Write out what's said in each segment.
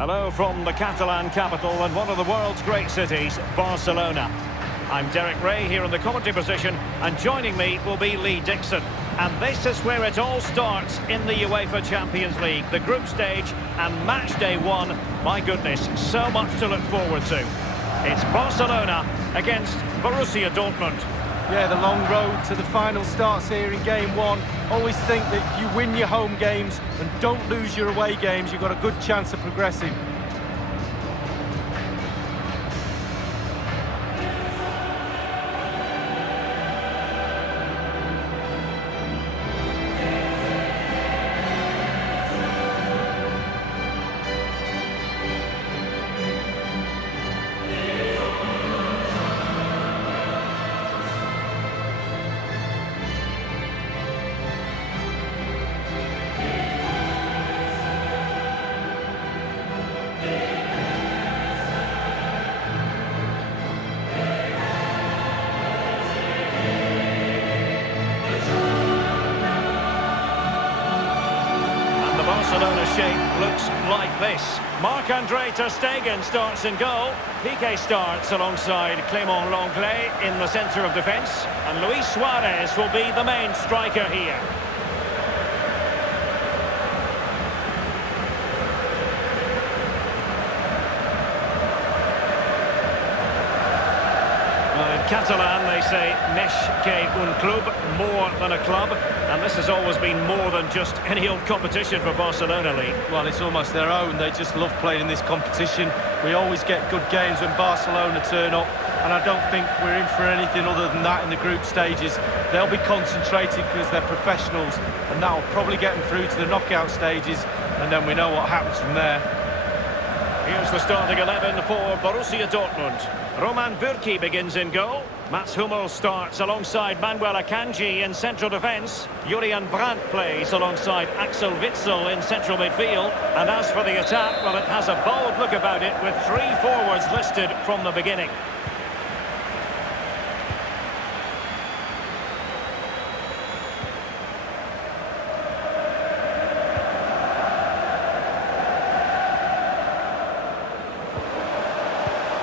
Hello from the Catalan capital and one of the world's great cities, Barcelona. I'm Derek Ray here in the commentary position, and joining me will be Lee Dixon. And this is where it all starts in the UEFA Champions League, the group stage and match day one. My goodness, so much to look forward to. It's Barcelona against Borrusia Dortmund. Yeah, the long road to the final starts here in game one. Always think that if you win your home games and don't lose your away games, you've got a good chance of progressing. Barcelona shape looks like this. Marc-Andre ter Stegen starts in goal. Piqué starts alongside Clément Lenglet in the centre of defence. And Luis Suarez will be the main striker here. Well, in Catalan they say "Més que un club," more than a club. And this has always been more than just any old competition for Barcelona, Lee. Well, it's almost their own. They just love playing in this competition. We always get good games when Barcelona turn up, and I don't think we're in for anything other than that in the group stages. They'll be concentrated because they're professionals, and that'll probably get them through to the knockout stages, and then we know what happens from there. Here's the starting 11 for Borussia Dortmund. Roman Bürki begins in goal. Mats Hummels starts alongside Manuel Akanji in central defence. Julian Brandt plays alongside Axel Witsel in central midfield. And as for the attack, well, it has a bold look about it with three forwards listed from the beginning.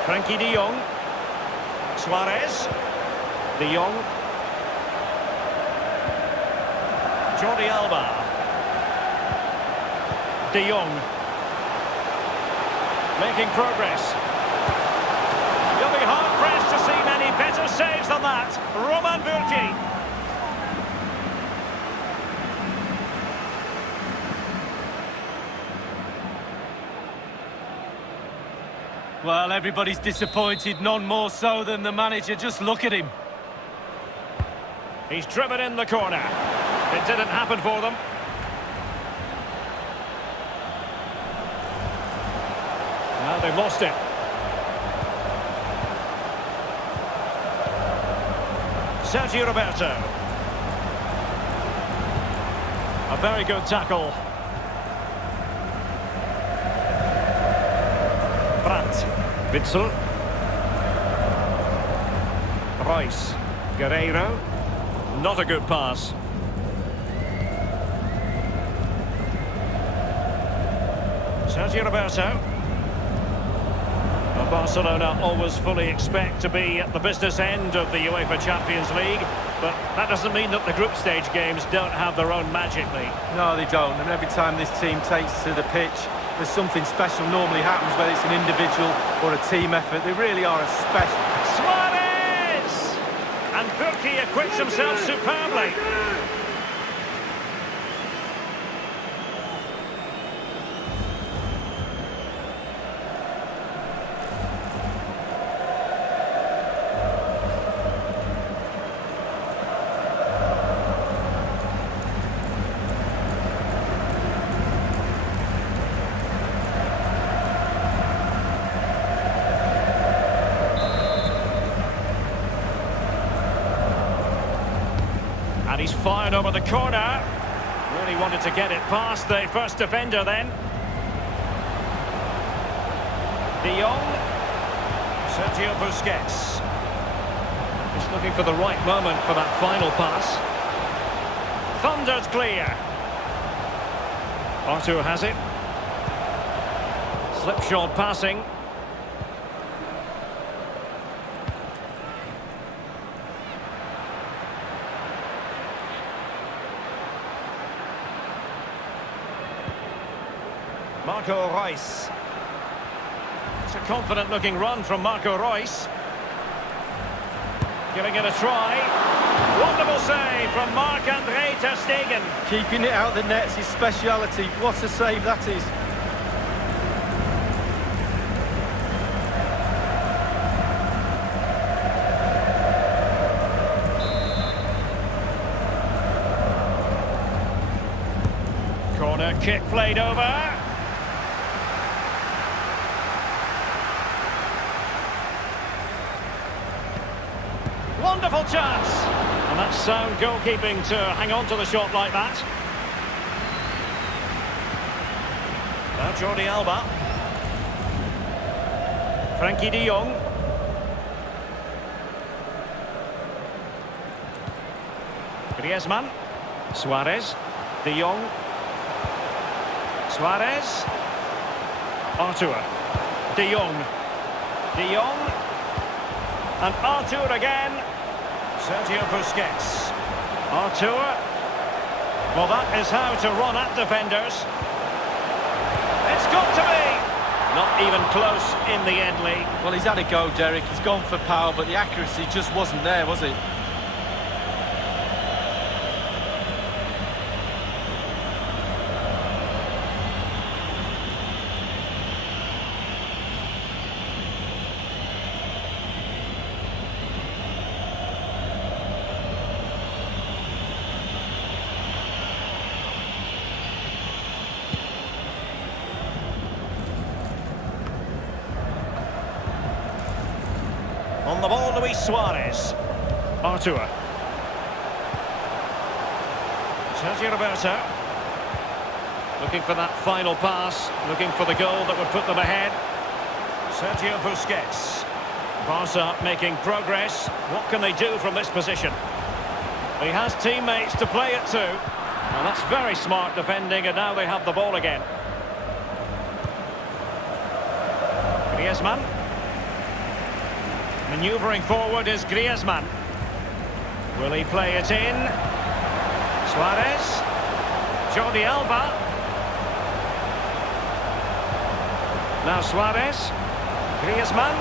Frenkie de Jong. Suarez. De Jong. Jordi Alba. De Jong. Making progress. You'll be hard-pressed to see many better saves than that. Roman Bürki. Well, everybody's disappointed, none more so than the manager. Just look at him. He's driven in the corner. It didn't happen for them. Now they've lost it. Sergio Roberto. A very good tackle. Brandt. Witsel. Reus. Guerreiro. Not a good pass. Sergio Roberto. Well, Barcelona always fully expect to be at the business end of the UEFA Champions League, but that doesn't mean that the group stage games don't have their own magic, Lee. No, they don't. And every time this team takes to the pitch, there's something special normally happens, whether it's an individual or a team effort. They really are a special. Suarez! And Bürki acquits himself superbly. And he's fired over the corner. Really wanted to get it past the first defender then. De Jong. Sergio Busquets. He's looking for the right moment for that final pass. Thundered clear. Arthur has it. Slipshod passing. Marco Reus. It's a confident-looking run from Marco Reus. Giving it a try. Wonderful save from Marc-Andre ter Stegen. Keeping it out the net's his speciality. What a save that is. Corner kick played over. Wonderful chance. And that's sound goalkeeping to hang on to the shot like that. Now Jordi Alba. Frankie de Jong. Griezmann. Suarez. De Jong. Suarez. Arthur. De Jong. De Jong. And Arthur again. Sergio Busquets. Arthur. Well, that is how to run at defenders. It's got to be. Not even close in the end, Lee. Well, he's had a go, Derek. He's gone for power, but the accuracy just wasn't there, was it? On the ball, Luis Suarez. Arthur. Sergio Roberto. Looking for that final pass. Looking for the goal that would put them ahead. Sergio Busquets. Barca making progress. What can they do from this position? He has teammates to play it to. Well, that's very smart defending, and now they have the ball again. Griezmann. Manoeuvring forward is Griezmann. Will he play it in? Suarez. Jordi Alba. Now Suarez. Griezmann.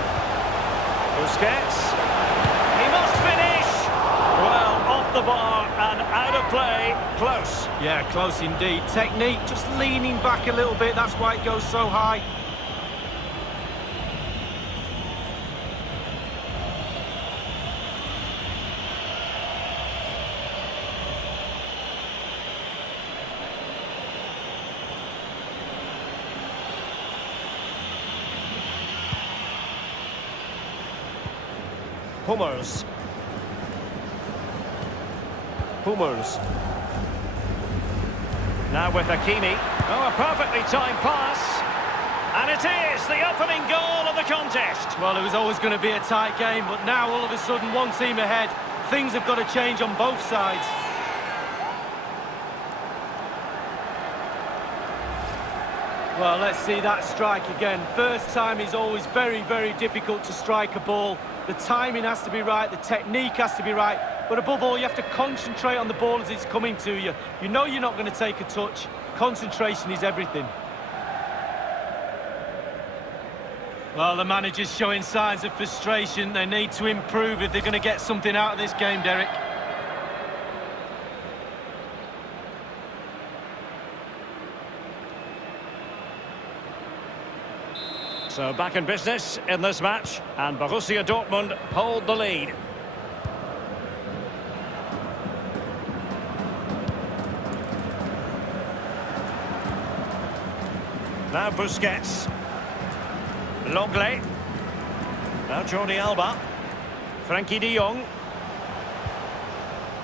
Busquets. He must finish! Well, off the bar and out of play. Close. Yeah, close indeed. Technique, just leaning back a little bit. That's why it goes so high. Hummels. Hummels. Now with Hakimi. Oh, a perfectly timed pass. And it is the opening goal of the contest. Well, it was always going to be a tight game, but now all of a sudden one team ahead. Things have got to change on both sides. Well, let's see that strike again. First time is always very, very difficult to strike a ball. The timing has to be right, the technique has to be right, but above all, you have to concentrate on the ball as it's coming to you. You know you're not going to take a touch. Concentration is everything. Well, the manager's showing signs of frustration. They need to improve if they're going to get something out of this game, Derek. So back in business in this match, and Borrusia Dortmund hold the lead. Now Busquets. Longley. Now Jordi Alba. Frankie de Jong.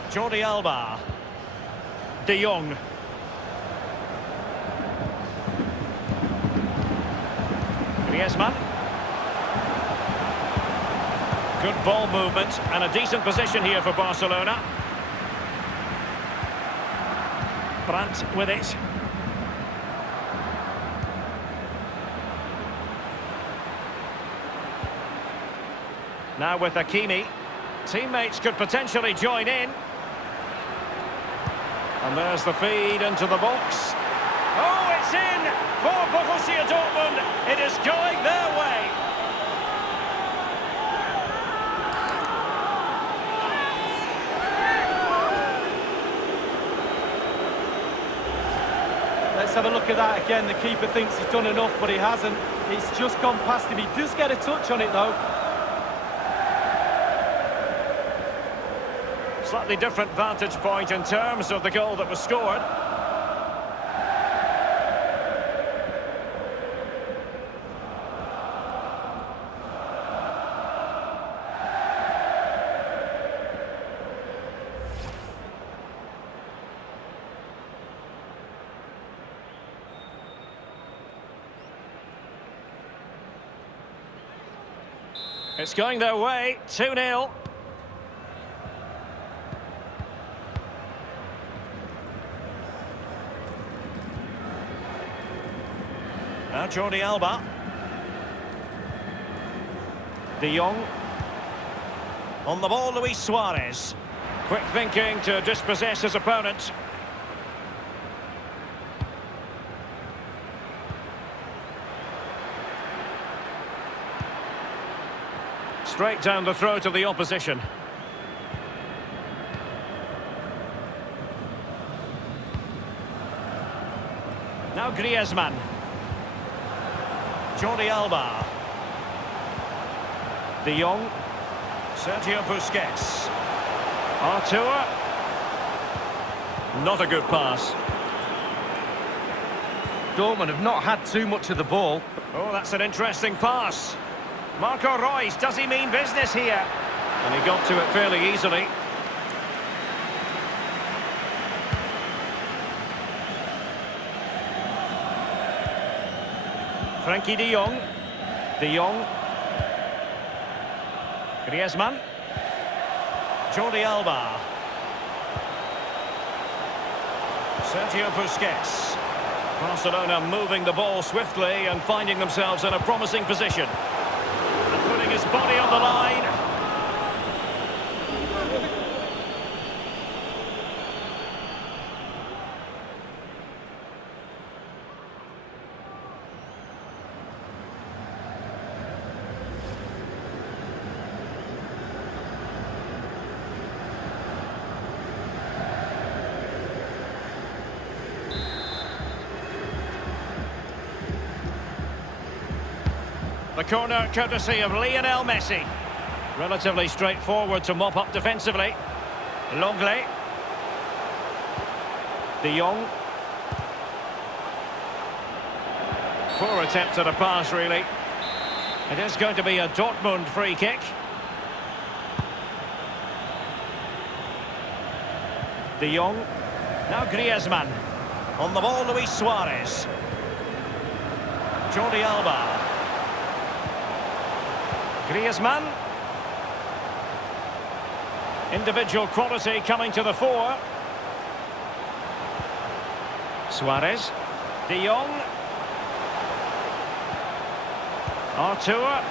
Jordi Alba. De Jong. Griezmann. Good ball movement and a decent position here for Barcelona. Brandt with it. Now with Hakimi. Teammates could potentially join in. And there's the feed into the box. Oh, it's in for Borrusia Dortmund. It is going their way. Let's have a look at that again. The keeper thinks he's done enough, but he hasn't. It's just gone past him. He does get a touch on it, though. Slightly different vantage point in terms of the goal that was scored. It's going their way, 2-0. Now Jordi Alba. De Jong. On the ball, Luis Suarez. Quick thinking to dispossess his opponent. Straight down the throat of the opposition. Now Griezmann. Jordi Alba. De Jong. Sergio Busquets. Artur. Not a good pass. Dortmund have not had too much of the ball. Oh, that's an interesting pass. Marco Reus, does he mean business here? And he got to it fairly easily. Frankie de Jong. De Jong. Griezmann. Jordi Alba. Sergio Busquets. Barcelona moving the ball swiftly and finding themselves in a promising position. And putting his body on the line. The corner courtesy of Lionel Messi. Relatively straightforward to mop up defensively. Longley. De Jong. Poor attempt at a pass, really. It is going to be a Dortmund free kick. De Jong. Now Griezmann. On the ball, Luis Suarez. Jordi Alba. Griezmann. Individual quality coming to the fore. Suarez. De Jong. Artur.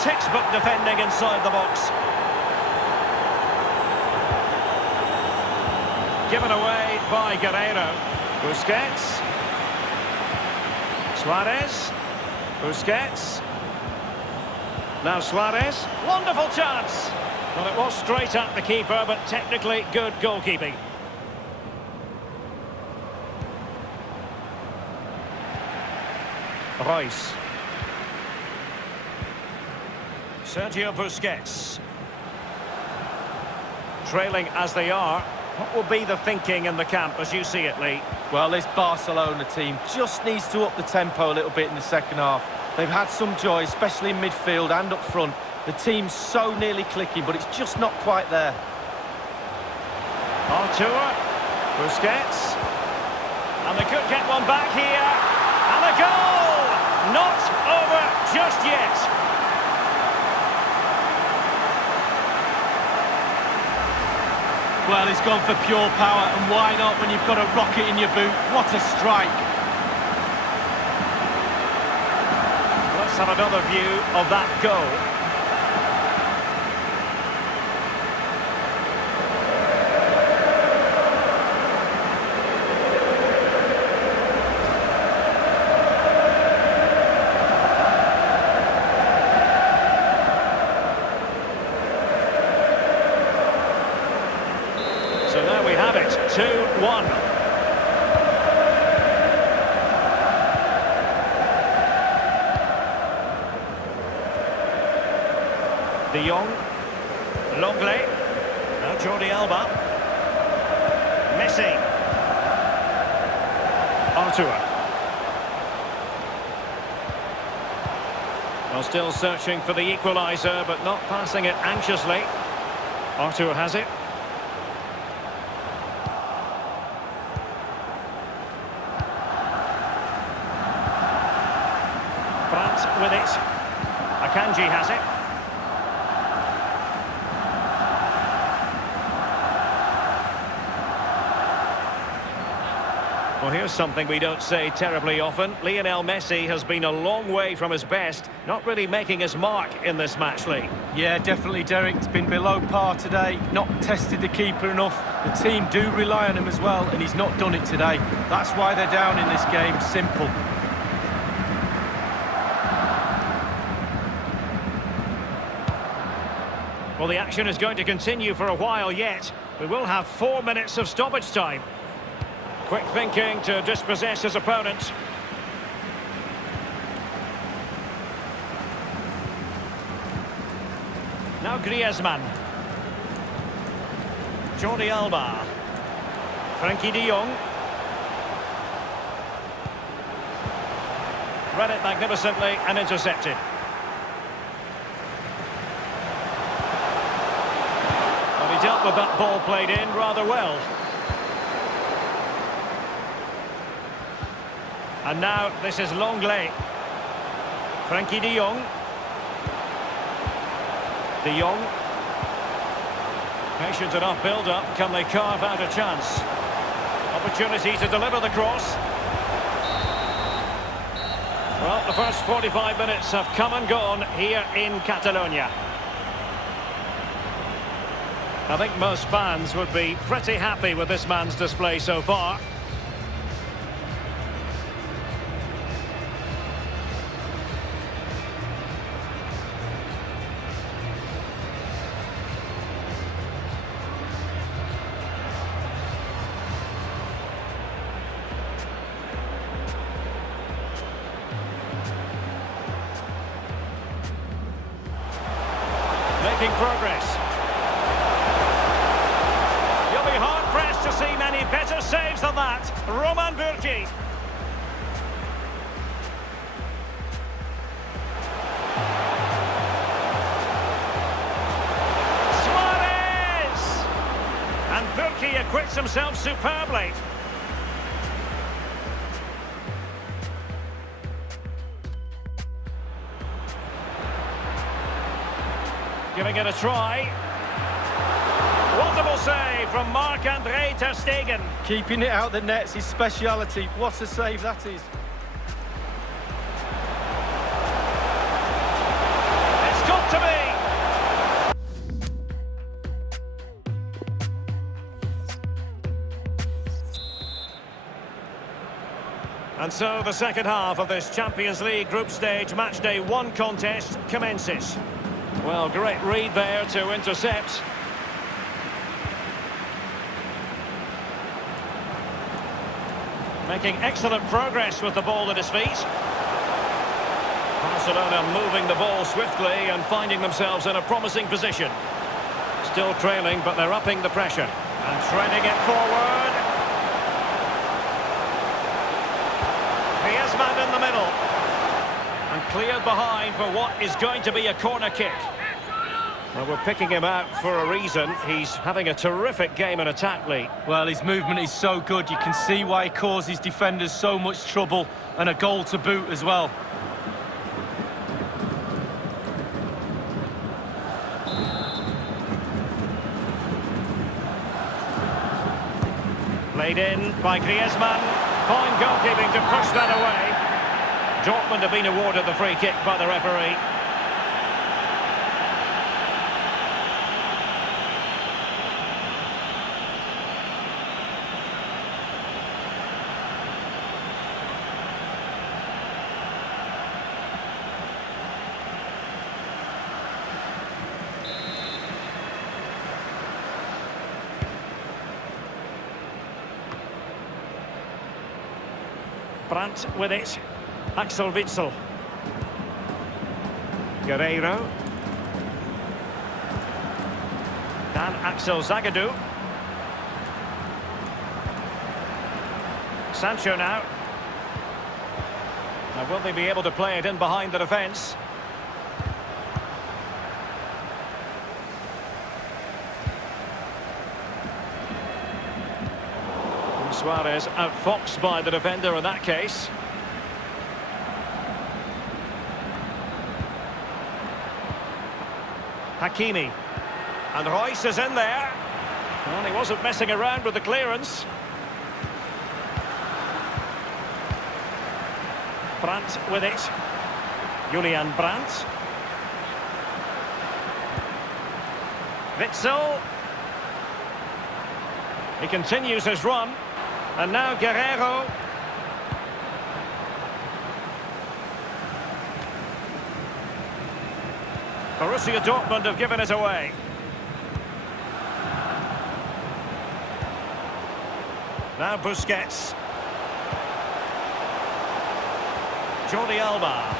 Textbook defending inside the box. Given away by Guerreiro. Busquets. Suarez. Busquets. Now Suarez, wonderful chance. Well, it was straight at the keeper, but technically good goalkeeping. Reus. Sergio Busquets. Trailing as they are, what will be the thinking in the camp as you see it, Lee? Well, this Barcelona team just needs to up the tempo a little bit in the second half. They've had some joy, especially in midfield and up front. The team's so nearly clicking, but it's just not quite there. Artur. Busquets. And they could get one back here. And a goal! Not over just yet. Well, he's gone for pure power, and why not when you've got a rocket in your boot? What a strike! Let's have another view of that goal. 1. De Jong. Longley. Now Jordi Alba. Messi. Artur. Well, still searching for the equaliser, but not passing it anxiously. Artur has it. France with it. Akanji has it. Well, here's something we don't say terribly often. Lionel Messi has been a long way from his best, not really making his mark in this match, Lee. Yeah, definitely, Derek. It's been below par today, not tested the keeper enough. The team do rely on him as well, and he's not done it today. That's why they're down in this game, simple. Well, the action is going to continue for a while yet. We will have 4 minutes of stoppage time. Quick thinking to dispossess his opponent. Now Griezmann. Jordi Alba. Frankie de Jong. Read it magnificently and intercepted. Well, he dealt with that ball played in rather well. And now this is Longley. Frankie de Jong. De Jong. Patient enough build-up. Can they carve out a chance? Opportunity to deliver the cross. Well, the first 45 minutes have come and gone here in Catalonia. I think most fans would be pretty happy with this man's display so far. Making progress. You'll be hard-pressed to see many better saves than that. Roman Burki. Suarez! And Burki acquits himself superbly. Giving it a try. Wonderful save from Marc-Andre ter Stegen. Keeping it out the net's his speciality. What a save that is. It's got to be. And so the second half of this Champions League group stage matchday 1 contest commences. Well, great read there to intercept. Making excellent progress with the ball at his feet. Barcelona moving the ball swiftly and finding themselves in a promising position. Still trailing, but they're upping the pressure. And trending it forward. Griezmann in the middle. And cleared behind for what is going to be a corner kick. Well, we're picking him out for a reason. He's having a terrific game in attack, Lee. Well, his movement is so good. You can see why he causes defenders so much trouble, and a goal to boot as well. Played in by Griezmann. Fine goalkeeping to push that away. Dortmund have been awarded the free kick by the referee. Brandt with it. Axel Witsel. Guerreiro. Dan Axel Zagadou. Sancho now. Now will they be able to play it in behind the defence? Suarez outfoxed by the defender in that case. Hakimi. And Royce is in there. Well, he wasn't messing around with the clearance. Brandt with it. Julian Brandt. Witsel. He continues his run. And now Guerreiro. Borrusia Dortmund have given it away. Now Busquets. Jordi Alba.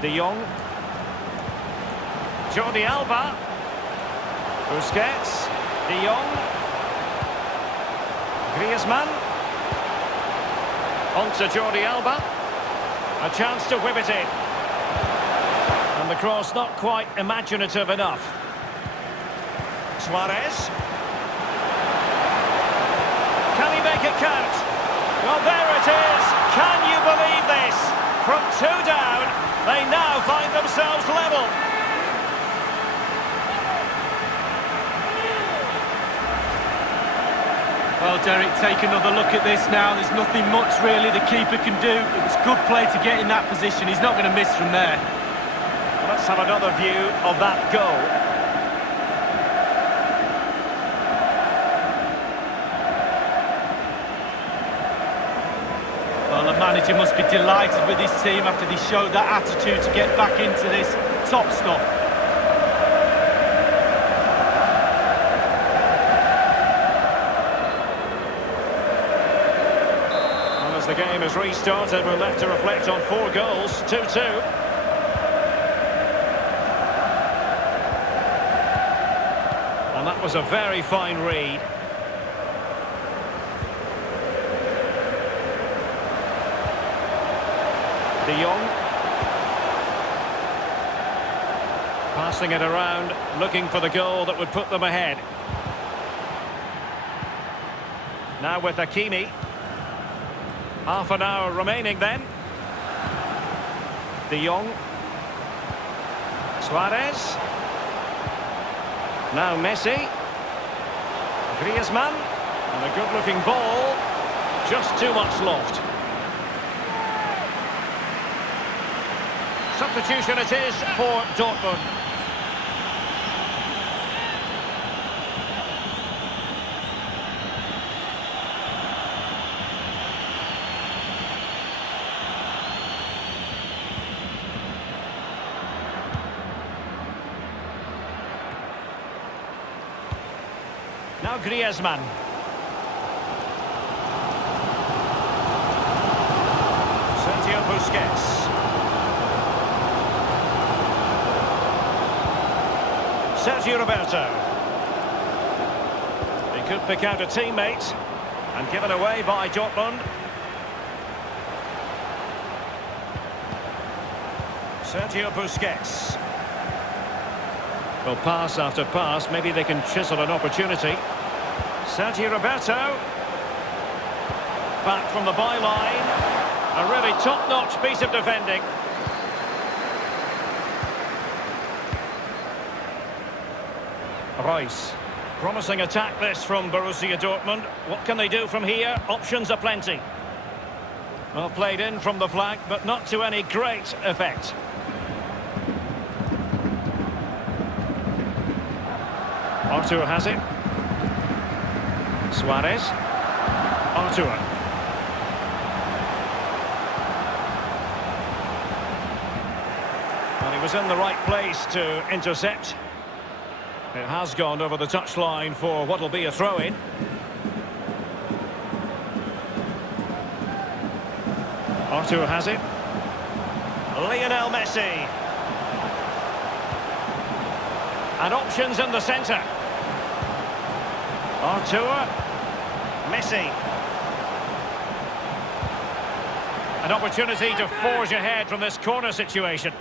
De Jong. Jordi Alba. Busquets. De Jong. Griezmann. On to Jordi Alba. A chance to whip it in. And the cross not quite imaginative enough. Suarez. Can he make it count? Well, there it is. Can you believe this? From 2 down, they now find themselves level. Well, Derek, take another look at this now. There's nothing much really the keeper can do. It was good play to get in that position. He's not going to miss from there. Let's have another view of that goal. Well, the manager must be delighted with his team after they showed that attitude to get back into this top stuff. As the game has restarted, we're left to reflect on 4 goals, 2-2. And that was a very fine read. De Jong. Passing it around, looking for the goal that would put them ahead. Now with Hakimi. Half an hour remaining then. De Jong. Suarez. Now Messi. Griezmann. And a good-looking ball. Just too much loft. Substitution it is for Dortmund. Now Griezmann. Sergio Busquets. Sergio Roberto. He could pick out a teammate and give it away by Dortmund. Sergio Busquets. Well, pass after pass, maybe they can chisel an opportunity. Sergio Roberto. Back from the byline. A really top-notch piece of defending. Royce. Promising attack this from Borussia Dortmund. What can they do from here? Options are plenty. Well played in from the flank, but not to any great effect. Arthur has it. Suarez. Arthur. Well, he was in the right place to intercept. It has gone over the touchline for what will be a throw-in. Arthur has it. Lionel Messi. And options in the centre. Arthur. Messi. An opportunity to forge ahead from this corner situation.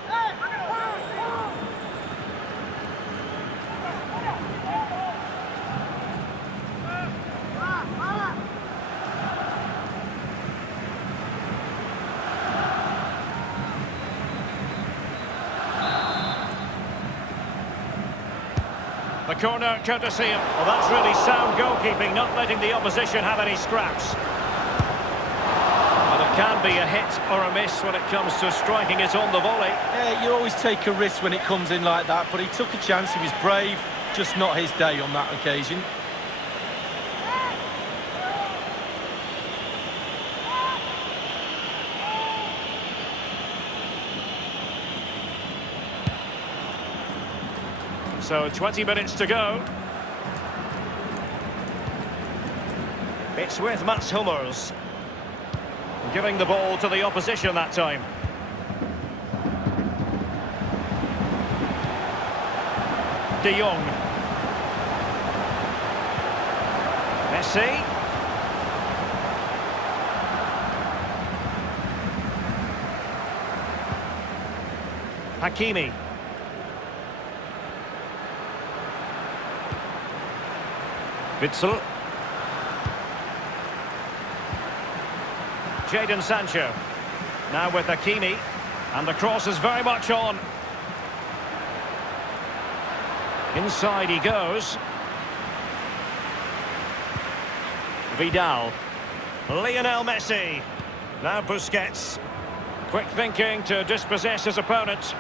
The corner courtesy of... Well, that's really sound goalkeeping, not letting the opposition have any scraps. But it can be a hit or a miss when it comes to striking it on the volley. Yeah, you always take a risk when it comes in like that, but he took a chance, he was brave, just not his day on that occasion. So 20 minutes to go. It's with Mats Hummels. Giving the ball to the opposition that time. De Jong. Messi. Hakimi. Witsel. Jadon Sancho. Now with Hakimi. And the cross is very much on. Inside he goes. Vidal. Lionel Messi. Now Busquets. Quick thinking to dispossess his opponent.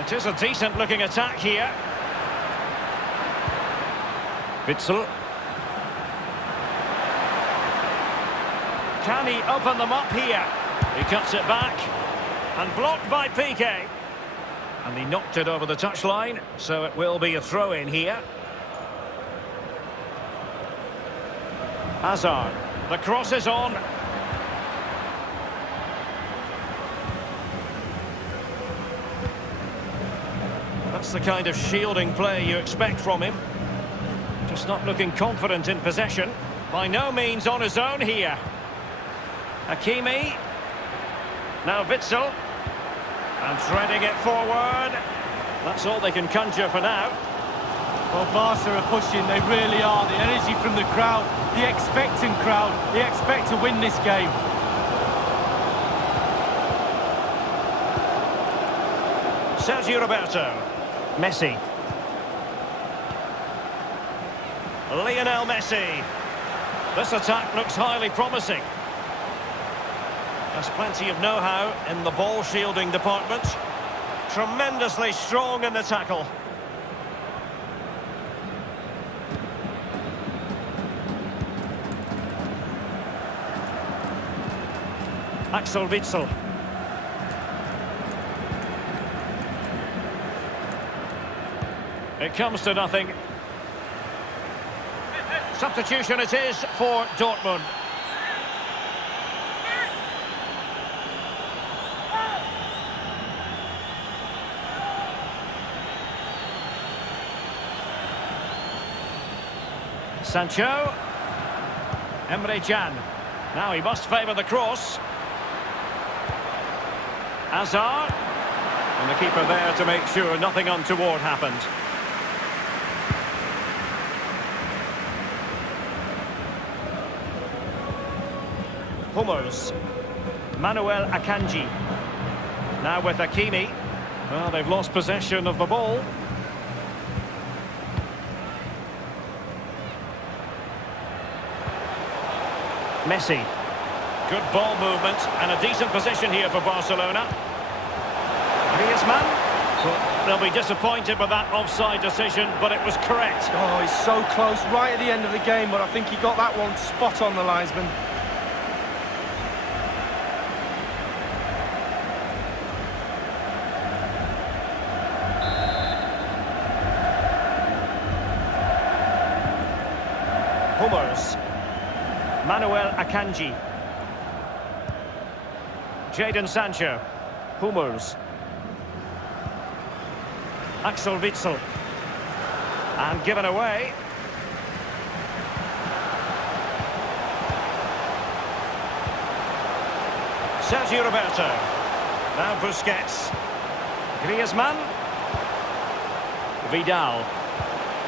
It is a decent looking attack here. Witsel. Can he open them up here? He cuts it back. And blocked by Piqué. And he knocked it over the touchline, so it will be a throw-in here. Hazard. The cross is on. That's the kind of shielding play you expect from him. Just not looking confident in possession. By no means on his own here. Hakimi. Now Witsel. And threading it forward. That's all they can conjure for now. Well, Barca are pushing, they really are. The energy from the crowd, the expectant crowd, they expect to win this game. Sergio Roberto. Messi. Lionel Messi. This attack looks highly promising. There's plenty of know-how in the ball shielding department. Tremendously strong in the tackle. Axel Witsel. It comes to nothing. Substitution it is for Dortmund. Sancho. Emre Can. Now he must favour the cross. Hazard. And the keeper there to make sure nothing untoward happened. Hummels. Manuel Akanji. Now with Hakimi. Well, they've lost possession of the ball. Messi. Good ball movement and a decent position here for Barcelona. Griezmann. Well, they'll be disappointed with that offside decision, but it was correct. Oh, he's so close, right at the end of the game, but I think he got that one spot on, the linesman. Hummers. Manuel Akanji. Jadon Sancho. Hummers. Axel Witsel. And given away. Sergio Roberto. Now Busquets. Griezmann. Vidal.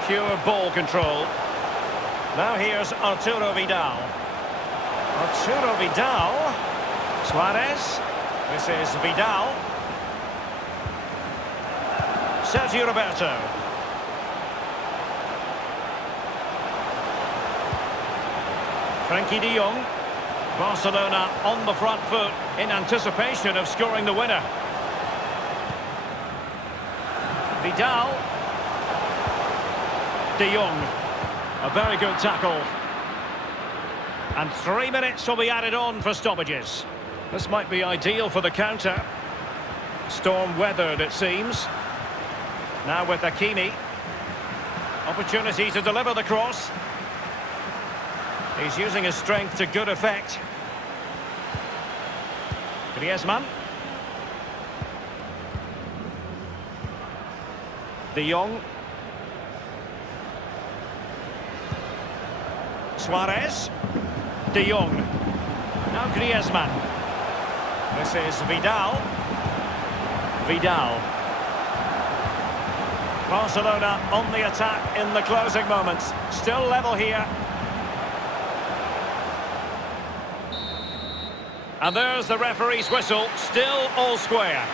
Pure ball control. Now here's Arturo Vidal. Arturo Vidal. Suarez. This is Vidal. Sergio Roberto. Frankie de Jong. Barcelona on the front foot in anticipation of scoring the winner. Vidal. De Jong. A very good tackle. And 3 minutes will be added on for stoppages. This might be ideal for the counter. Storm weathered, it seems. Now with Hakimi. Opportunity to deliver the cross. He's using his strength to good effect. Griezmann. De Jong. Suarez. De Jong. Now Griezmann. This is Vidal. Vidal. Barcelona on the attack in the closing moments. Still level here. And there's the referee's whistle. Still all square.